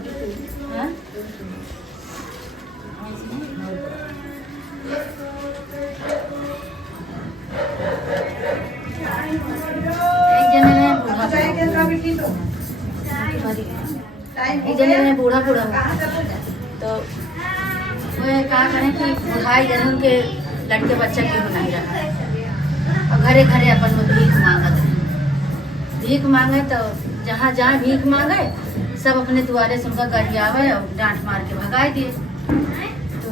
हाँ? एक जने में बूढ़ा बूढ़ा तो वो कहा करें कि बुढ़ाई जन उनके लड़के बच्चा क्यों नहीं रहा और घरे घरे अपन वो भीख मांगे तो जहाँ जहाँ भीख मांगे सब अपने द्वारे से उनका गरियावे और डांट मार के भगा दिए। तो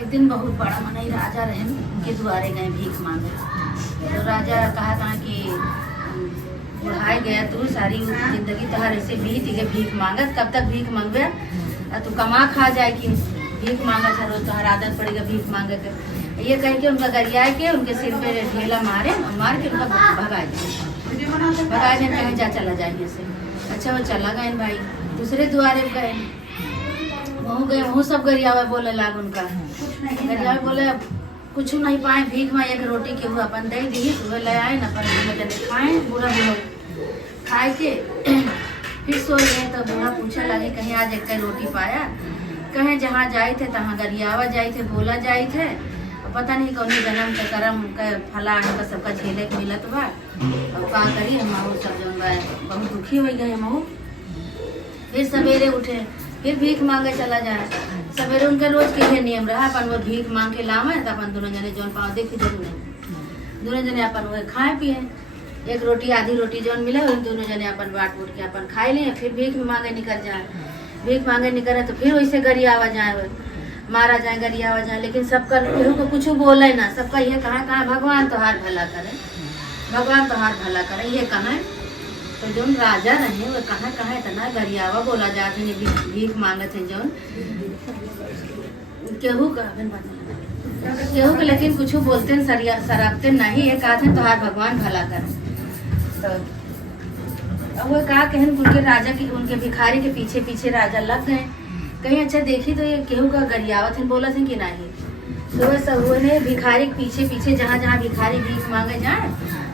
एक दिन बहुत बड़ा मनाई राजा रहे उनके द्वारे गए भीख मांगे। तो राजा कहा था कि बुढ़ाए गया तू सारी जिंदगी तहार ऐसे बीत गए भीख मांगत, कब तक भीख मांगबे तू कमा खा जाए कि भीख मांगा था रोज तोहर आदत पड़ेगा भीख मांगे के। ये कह के उनका गरिया के उनके सिर पे ढेला मारे और मार के उनका भगा दिए कहीं जा चला जाइए से। अच्छा वो चला गए भाई दूसरे द्वारे गए वहाँ गए वहाँ सब गरियावा बोले लाग उनका गरियावा बोले कुछ नहीं पाए भीख में एक रोटी के हुआ अपन दे दी तो ले आए न अपन खाए बूढ़ा बूढ़ा खाए के फिर सो गए। तो बूढ़ा पूछे लगे कहीं आज एक रोटी पाया कहीं जहाँ जाए थे तहाँ गरियावा जाए थे बोला जाए थे पता नहीं कौन जन्म के कर्म का फला का सबका झेले के मिलत बा और का करी हम सब जन बहुत दुखी हो गए हम। फिर सवेरे उठे फिर भीख मांगे चला जाए। सवेरे उनका रोज के नियम रहा अपन वो भीख मांग के लावे तो अपन दोनों जने जौन पाँव देखी जरूर नहीं दोनों जने अपन वो खाए पिए एक रोटी आधी रोटी जौन मिले उन दोनों जने अपन बांट बूट के अपन खाए लिए। फिर भीख मांगे निकल जाए भीख मांगे निकले तो फिर वैसे गरियावा जाए मारा जाए गरियावा जाए। लेकिन सबका केहू को कुछ बोले ना सबका ये कहाँ भगवान तोहार भला करे भगवान तोहार भला करे ये कहाँ। तो जौन राजा रहे वो कहाँ इतना गरियावा बोला जाते हैं भीख मांगते हैं जौन केहू के लेकिन कुछ बोलते हैं शराबते नहीं एक आते तोहार भगवान भला करे। तो वो कहा कहन उनके राजा की उनके भिखारी के पीछे पीछे राजा लग गए कहीं। अच्छा देखी तो ये केहू का गरियावत है बोला थे कि नहीं। तो वैसा हुए भिखारी के पीछे पीछे जहाँ जहाँ भिखारी भीख मांगे जाए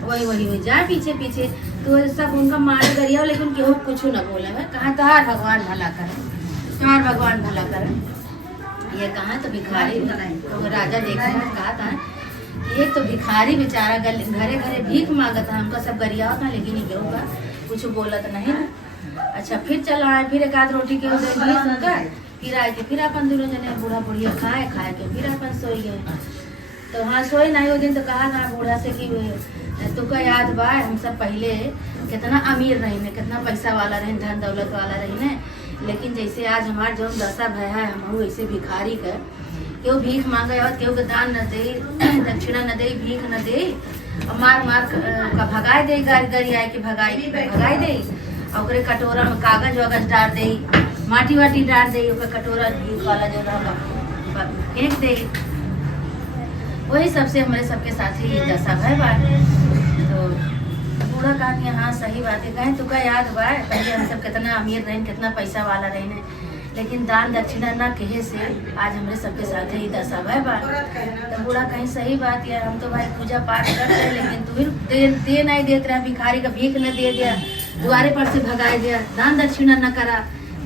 वही जाए पीछे पीछे। तो सब उनका मारे गरिया लेकिन केहू कुछ न बोले मैं कहा तोहार भगवान भला करे तोहार भगवान भला करे। ये कहा तो भिखारी तो राजा देखा कहा था एक तो भिखारी बेचारा घरे घरे भीख मांगा था हमका सब गरिया था लेकिन ये केहू का कुछ बोला तो नहीं। अच्छा फिर चला आए फिर एक आध रोटी के फिर आए के फिर अपन दोनों जने बूढ़ा बुढ़िया खाए के फिर अपन सोई गए। तो हाँ सोए नहीं वो दिन तो कहा था बूढ़ा से कि तुका याद बा हम सब पहले कितना अमीर रही कितना पैसा वाला रही धन दौलत वाला रही लेकिन जैसे आज हमार जो दशा भय है हम वैसे भिखारी का केहू भीख मांगे और केहू के दान न दे दक्षिणा न दे भीख न दे और मार का भगाए दे गरिया के भगाए दे और कटोरा में कागज वागज डाल दे माटी वाटी डाल दे कटोरा वाला जो फेंक दे। वही सबसे हमारे सबके साथ ही दशा भय बात। तो बूढ़ा कहा कि हाँ सही बात है कहें तुका याद बा पहले हम सब कितना अमीर रहे कितना पैसा वाला रहे लेकिन दान दक्षिणा न कहे से आज हमारे सबके साथ ही दशा भय बात। तो बूढ़ा कहीं सही बात यार हम तो भाई पूजा पाठ कर रहे लेकिन तू दे नहीं देते रहा भिखारी का भीख न दे दिया द्वारे पर से भगाए दिया दान दक्षिणा न करा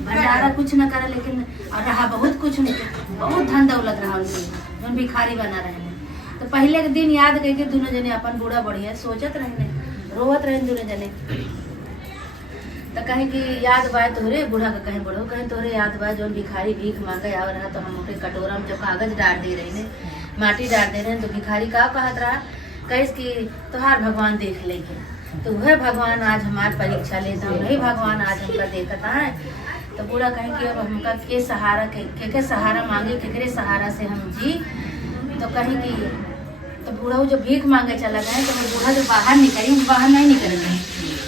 भंडारा कुछ न करा लेकिन और रहा बहुत कुछ बहुत धन दौलत रहा उनकी भिखारी बना रहे। तो पहले के दिन याद करके दोनों जने अपन बूढ़ा बढ़िया सोचत रहे रोवत रहे दोनों जने। तो कहें कि याद बा तोहरे बूढ़ा का कहें बूढ़ो कहें तोहरे याद बा जो भिखारी भीख मांगे आ रहा तो हम उनके कटोरा में जो कागज डाल दे रहे माटी डाल दे रहे तो भिखारी का कहत रहा कहिस कि तोहार भगवान देख लेंगे। तो वह भगवान आज हमार परीक्षा लेता वही भगवान आज हमका देखता है। तो बूढ़ा कहें कि अब हमका के सहारा मांगे केकरे सहारा से हम जी। तो कहीं कि तो बूढ़ा जो भीख मांगे चला गए तो बूढ़ा जो बाहर निकली बाहर नहीं निकले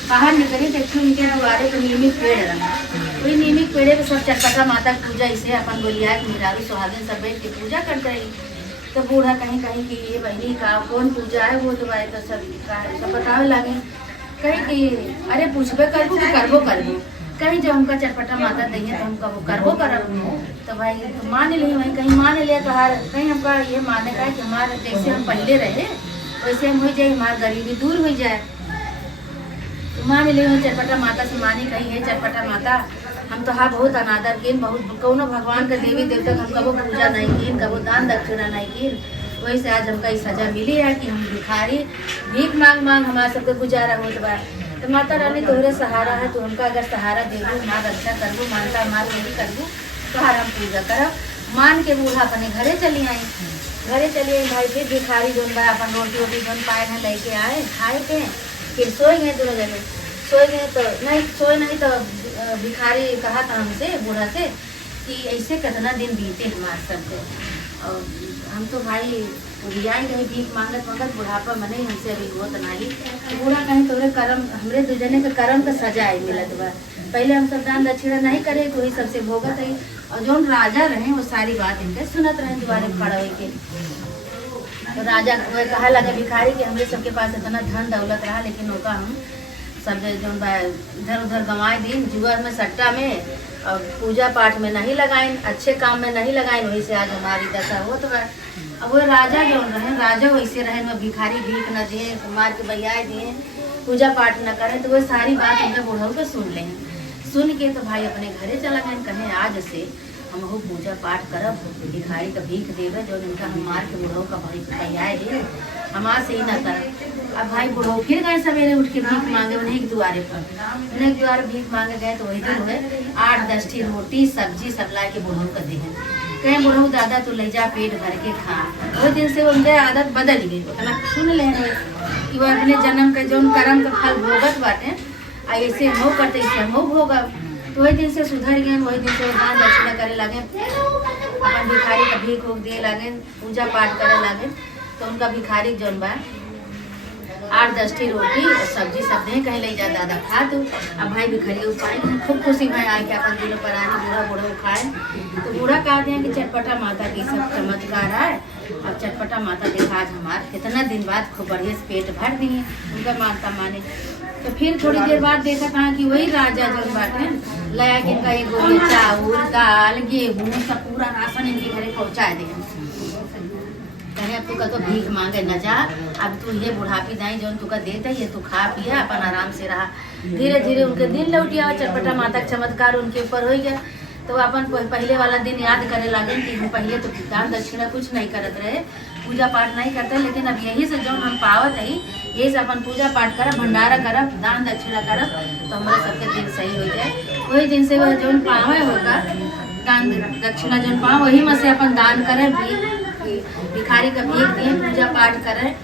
बाहर निकली देखिए उनके द्वारे तो नियमित पेड़ रहा वही नियमित पेड़े पे सब चटपटा माता की पूजा इसे अपन बोलिया मिरारू सुहागिन सब बैठ के पूजा करते रही। तो बूढ़ा कहीं कि ये बहनी का कौन पूजा है वो तो भाई तो सब बतावे लगे कहीं कि अरे पूछबे करबो कि करबो कहीं जब हमका चटपटा माता दी तो हमका वो करबो करब। तो भाई तो मान ली वहीं कहीं मान लिया तो हर कहीं हमका ये माने का कि हमारे जैसे हम पहले रहे वैसे हम हो जाए हमारी गरीबी दूर हो जाए। तो मान ली चटपटा माता से मानी कही है चटपटा माता हम तो हाँ बहुत अनादर किन, बहुत कौनो भगवान का देवी देवता हम कबो पूजा नहीं किन, कबो दान दक्षिणा नहीं किन। वही से आज हमका सजा मिली है कि हम भिखारी भीख मांग मांग हमारा सबके गुजारा होत बा। तो माता रानी तोहरे सहारा है, तो हमका अगर सहारा देबू, माँ रक्षा करबू, मानता माँ देवी करबू, तो हम पूजा करब। मान के बूढ़ा अपने घरे चली आई, घरे चली आई भाई। फिर भिखारी जोन बा अपन रोटी वोटी जोन पाए हैं लेके आए, खाए के फिर सोए गए दोनों जने। सोए गए तो नहीं तो भिखारी कहा था हमसे, बूढ़ा से, कि ऐसे कितना दिन बीते हमारे सबके, और हम तो भाई रियाई रहे भीख मांगत मांगत, बुढ़ापा मने हमसे अभी होत नहीं। तो बूढ़ा कहीं तोरे कर्म, हमरे दूजने के कर्म का सजा आई मिलत बा। पहले हम सब दान दक्षिणा नहीं करे, तो वही सबसे भोगत है। और जो राजा रहे वो सारी बात इनके सुनत रहे दुआरे खड़ा के। तो राजा कहा लगे भिखारी कि हमरे सबके पास इतना धन दौलत रहा, लेकिन ओका हम सब जो इधर उधर गंवाए दिन, जुआ में, सट्टा में, और पूजा पाठ में नहीं लगाइन, अच्छे काम में नहीं लगाइन, वही से आज हमारी दशा हो। तो अब वो राजा जो रहे, राजा वैसे रहे, वो भिखारी भीख न दिए, कुमार के बहियाए दिए, पूजा पाठ न करें। तो वो सारी बात उनके बूढ़ों को सुन लें। सुन के तो भाई अपने घरे चला गए, कहें आज से हम हो पूजा पाठ करब, भिखारी का भीख देवे, जो इनका हम मार के बूढ़ों का भाई बहियाए दिए, हमारे से ही न करब। अब भाई बूढ़ो फिर गए सवेरे उठ के भीख मांगे उन्हीं के द्वारे पर, उन्हीं के द्वारे भीख मांगे गए। तो वही दिन हुए 8-10 ठी रोटी सब्जी सब ला के बूढ़ों को दे। कहें बूढ़ो दादा तू ले जा पेट भर के खा। वो दिन से उनके आदत बदल गई, उतना सुन ले कि वो अपने जन्म के जो कर्म का फल भोगत बाटे, ऐसे हम करते ऐसे हम भोगब। तो वही दिन से सुधर गए, वही दिन से दान दक्षिणा करे लगे, अपन भिखारी का भीख उख दिए लगे, पूजा पाठ करे लगे। तो उनका भिखारी जौन बा 8-10 ठी रोटी और सब्जी सब दे, कहीं ले जा दादा खा तू। अब भाई भिखारी उपाय खूब खुशी भाई आए के अपन दिलों पर आने बूढ़ा बूढ़ा खाए। तो बूढ़ा कहा दिया कि चटपटा माता की सब चमत्कार है। अब चटपटा माता देखा आज हमारे कितना दिन बाद खूब बढ़िया से पेट भर दिए, उनका मानता माने। तो फिर थोड़ी देर बाद देखा था कि वही राजा जो बाटे लाया कि इनका एगो चावल दाल गेहूँ सब पूरा राशन इनके घरे पहुँचा दे। कहे अब तू का तो भीख मांगे न जा, अब तू ये बुढ़ापी दाई जो तू का देता ये तू खा पिया अपन आराम से रहा। धीरे धीरे उनके दिन लौटिया, चटपटा माता का चमत्कार उनके ऊपर हो गया। तो अपन पहले वाला दिन याद करे लगे कि हम पहले तो दान दक्षिणा कुछ नहीं करत रहे, पूजा पाठ नहीं करते, लेकिन अब यही से जो हम पावत है यही से अपन पूजा पाठ करब, भंडारा करब, दान दक्षिणा करब, तो हमारे सबके दिन सही हो जाए। वही दिन से वह जो पावे होगा दान दक्षिणा जो पाओ, वही में से अपन दान करें, भिखारी का भीख दिए, पूजा पाठ करें,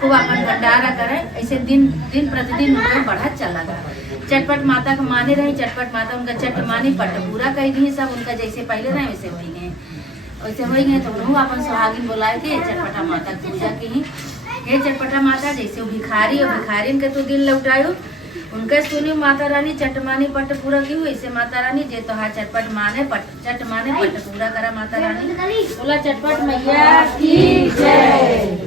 खूब अपन भंडारा करें। ऐसे दिन प्रतिदिन उनका बढ़ा चला गया। चटपट माता को माने रहे, चटपट माता उनका चट मानी पट पूरा कर दी, सब उनका जैसे पहले रहे वैसे हो गए, वैसे हो गए। तो उन्होंने अपन सुहागिन बुलाए थे चटपटा माता की पूजा की ही, हे चटपटा माता जैसे वो भिखारी और भिखारिन के तो दिल लौटायो, उनके सुनी माता रानी चट मानी पट पूरा की हुई। ऐसे माता रानी जे तो हाँ चटपट माने पट चट माने पट पूरा करा माता रानी। बोला चटपट मैया की जय।